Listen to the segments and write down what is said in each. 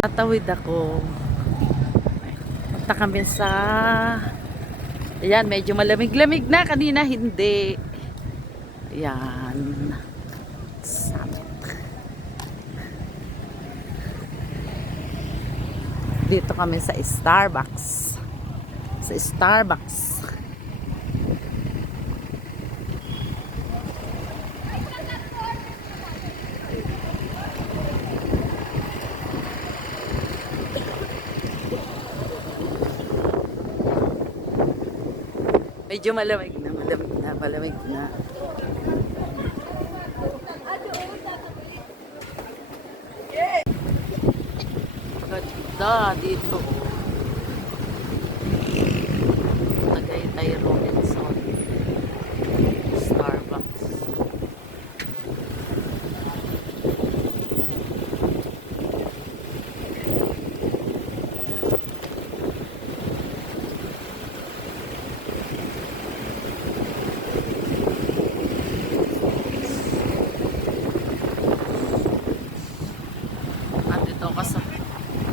Tatawid ako. Punta kami sa... Ayan, medyo malamig-lamig na. Kanina hindi. Ayan. Dito kami sa Starbucks. Sa Starbucks. Medyo malamig na, malamig na. Ganda dito. Tagaytay Robinson. Starbucks. Andito ako sa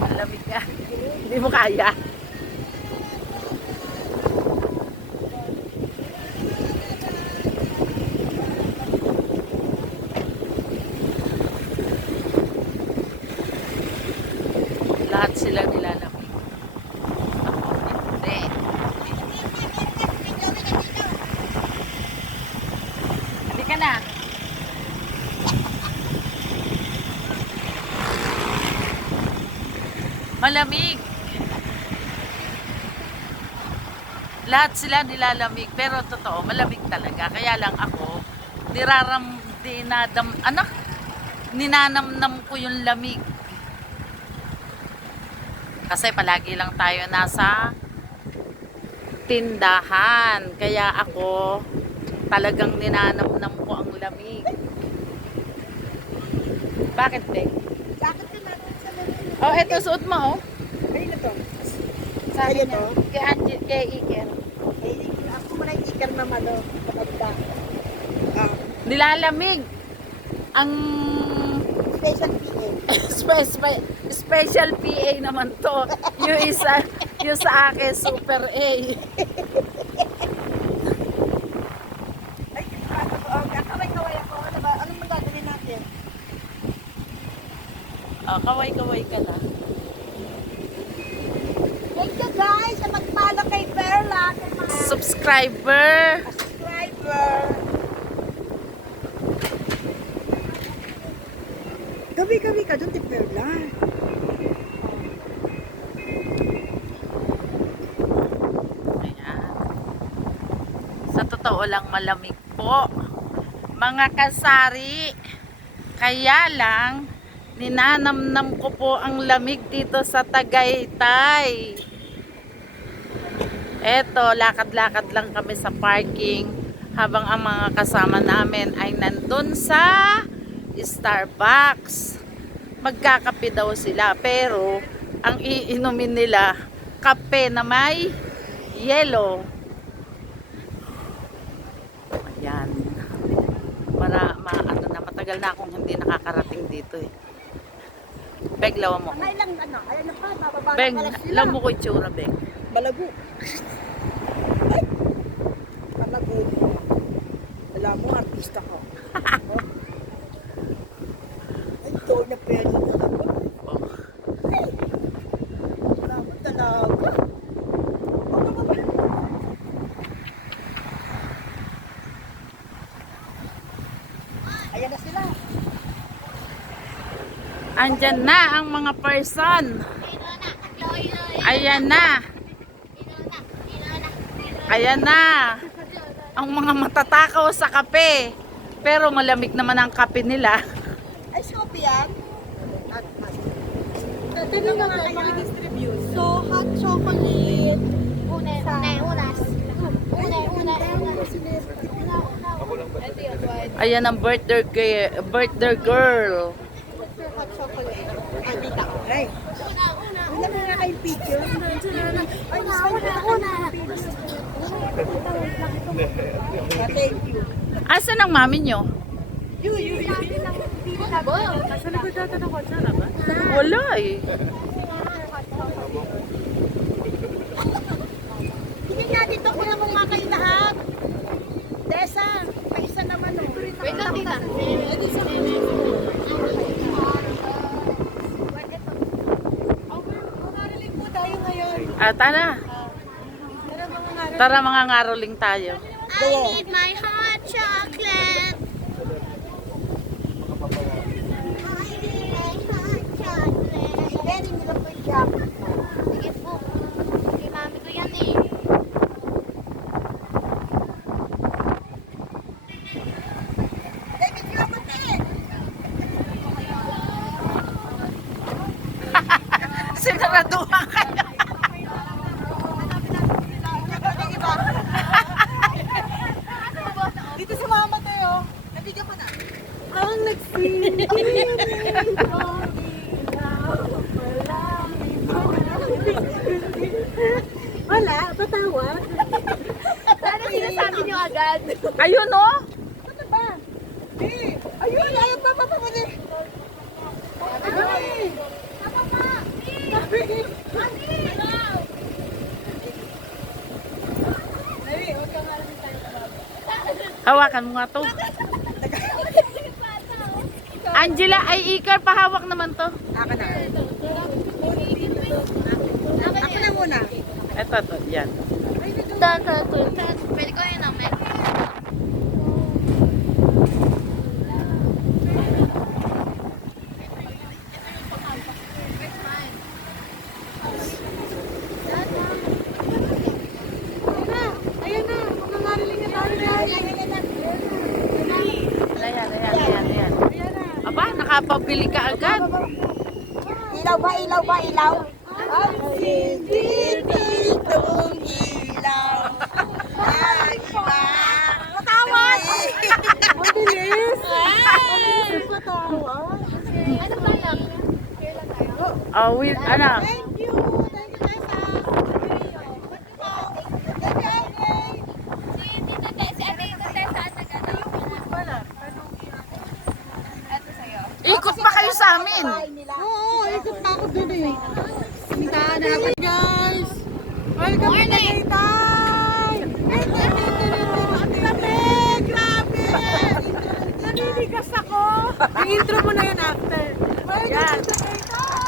malamig ka. Hindi mo kaya. Lahat sila nilalamig. Ako hindi. Hindi ka na. Malamig. Lahat sila nilalamig, pero totoo, malamig talaga. Kaya lang ako, ninanamnam ko yung lamig. Kasi palagi lang tayo nasa tindahan. Kaya ako, talagang ninanamnam ko ang lamig. Bakit, be? Bakit ka natin sa lamig? Oh, eto, suot mo, oh. Ay, na to. Sa akin Ito? kay Angie, kay Iker. Ako mo na yung ikar na malo. Kapagda. Nilalamig. Ang Special PA. special PA naman to. Yung sa akin, super A. Ay, kaway-kaway ako. Ano ba? Anong magagawin natin? Kaway-kaway ka na. Thank you guys sa mag-follow kay Perla. Kay mga Subscriber. subscriber. Gabi-gabi ka doon, ti Perla. Ayan. Sa totoo lang, malamig po. Mga kasari. Kaya lang, ninanamnam ko po ang lamig dito sa Tagaytay. Eto, lakad-lakad lang kami sa parking habang ang mga kasama namin ay nandun sa Starbucks. Magkakape daw sila, pero ang iinumin nila kape na may yellow. Ayan. Para ano na, matagal na akong hindi nakakarating dito eh. Beg, lawa mo. Ay lang, ano? Ayan na pa, bababa na Beg, pala sila. lawa mo ko itsura, Beg. Malago. Ay! Malago. Alam mo, artista ka. Ay, ito na pwede na ako. Ay! Wala mo talaga. Ayan na sila. Andyan na ang mga person. Ayan na. Ayan na. Ang mga matatakaw sa kape. Pero malamig naman ang kape nila. Ay, Shopee yan? Tanong nga kayo i-distribute. So, hot chocolate. Ayan ang birthday girl. Hot chocolate. Ay, dita. Ay. Una na kayong picture. Ay, thank you. Asan ang mami nyo? Yu. Nasa likod data ng kotsa na ba? Wala eh. Tingin nga dito kung ano mga kayo lahat. Desa, may isa naman o. Wait lang, tita. Mangaroling po tayo ngayon. Tara. Tara mga ngaroling. Tara mga ngaroling tayo. I need my hot chocolate. I need my hot chocolate. Very nila po siya. Sige po. Kay mami ko yan eh. David, yung kapatid. Sinaraduhan kayo. Dito sa mama tayo. Nabigyan ko na. Ang nagsindi. Wala, patawag. Sana sinasabi niyo agad. Ayun oh. Ano ba? Eh, ayun, ayaw pa papamuli. Ay! Hawakan mo nga to. Angela, ay Iker, pahawak naman to. Ako na. Ako na muna. Eto to, yan. Pwede ko yun namin. Ayan na, mangangaroling na tayo. Ayan. Aba, nakapabili ka agad. Ilaw ba, ilaw ba, ilaw? Ang sindi ditong ilaw. Ay, iba. Matawad! Ang bilis! Ang matawad! Ano ba lang? Kailan tayo? With, ano? Thank you! Thank you, Tessa! Si Tita Tess, si Ate Tita Tess, saan nagana? Ito sa'yo. Ikot pa kayo sa amin. Oo, ikot pa ako dun eh. Puntahan natin guys! Welcome to Tagaytay! Grabe! Grabe! Naninigas ako! Yung intro mo na yan after. Welcome to Tagaytay!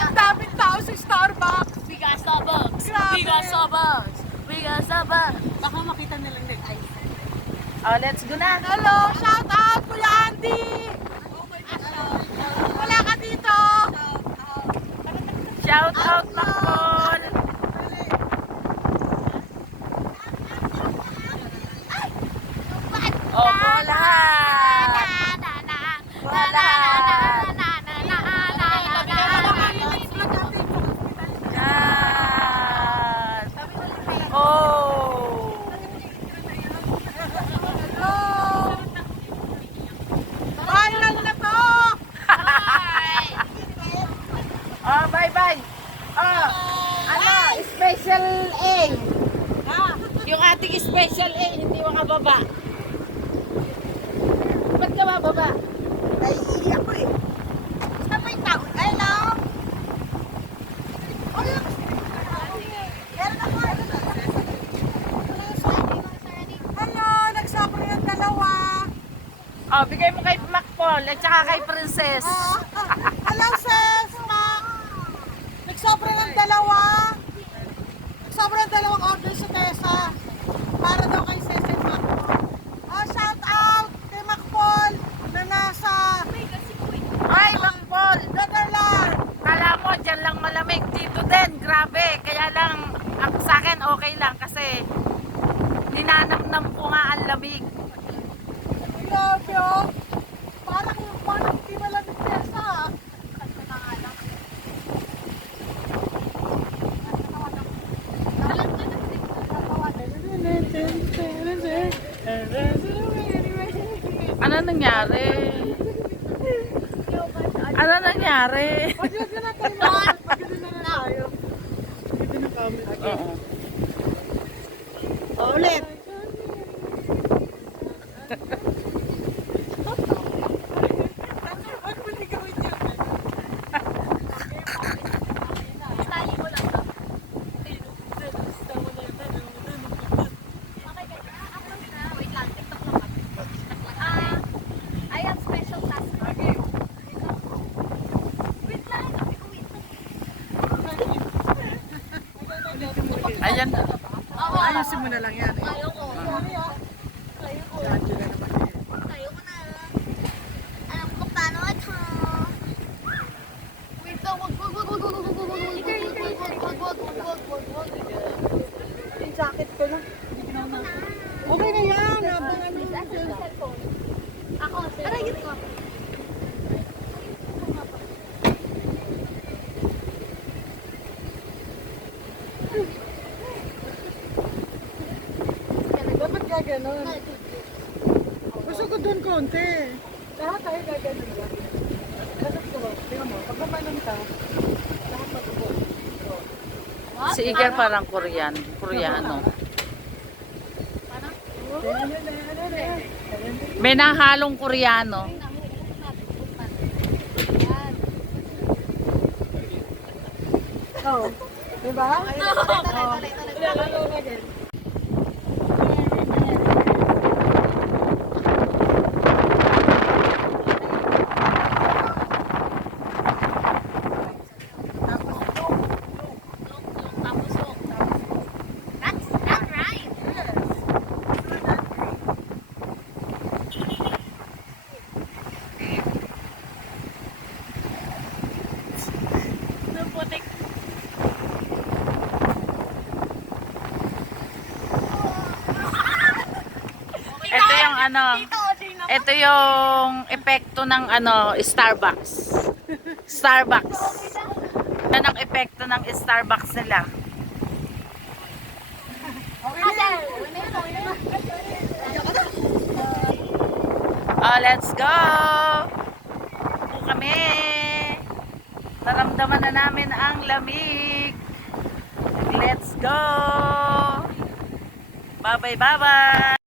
Ang daming tao sa Starbucks! Biga Starbucks! Grabe! Biga Starbucks! Biga Starbucks! Baka makita nilang net ice. Oh, let's go na. Hello! Shout out! Kuya Andy! Wala ka dito! Shout out, Macol. Opo, lahat. Yan. Oh. Bye lang na to! Oh, bye-bye. Oh, ano, special A. Yung ating special A, hindi makababa. Ba't ka mababa? Ay, iiyak ko eh. Saan ba yung tao? Hello? Hello, nagsapro yung dalawa. Oh, bigay mo kay Macpol at saka kay Princess. Hello, sis, ma. Nagsobra ng dalawa. Nagsobra ng dalawang order sa Tessa. Para daw kay sis and Macpol. Oh, shout out kay Macpol na nasa Ay, Macpol! Netherlands. Kala mo, dyan lang malamig. Dito din, grabe. Kaya lang, sa akin okay lang kasi ninanamnam ko nga ang lamig. Grabe oh. Parang hindi malamig Tessa. Ano nangyari? Ano nangyari? Pag-yun na tayo. Pag-yun na tayo. Dito na kami. Oo. Ulit. Ayan. Ayusin mo na lang yan. Ayoko. Sorry ah. Angela naman eh. Ayoko na. Alam ko paano ito. Wait lang, wag. Yung jacket ko na. Okay na yan. Habang ano. Ako, aray, yun ko. Dapat gaganon. Gusto ko doon konti. Lahat tayo gaganon yan. Dapat ko ba? Tingnan mo. Pag naman ka, lahat mag-ubos. Si Iker parang Koreano. May nahalong Koreano. Oh. Diba? That's right. Ito yung ano, ito yung epekto ng ano, Starbucks. Starbucks. Yan ang epekto ng Starbucks nila. Oh, let's go! Po kami. Naramdaman na namin ang lamig. Let's go! Bye-bye, bye-bye!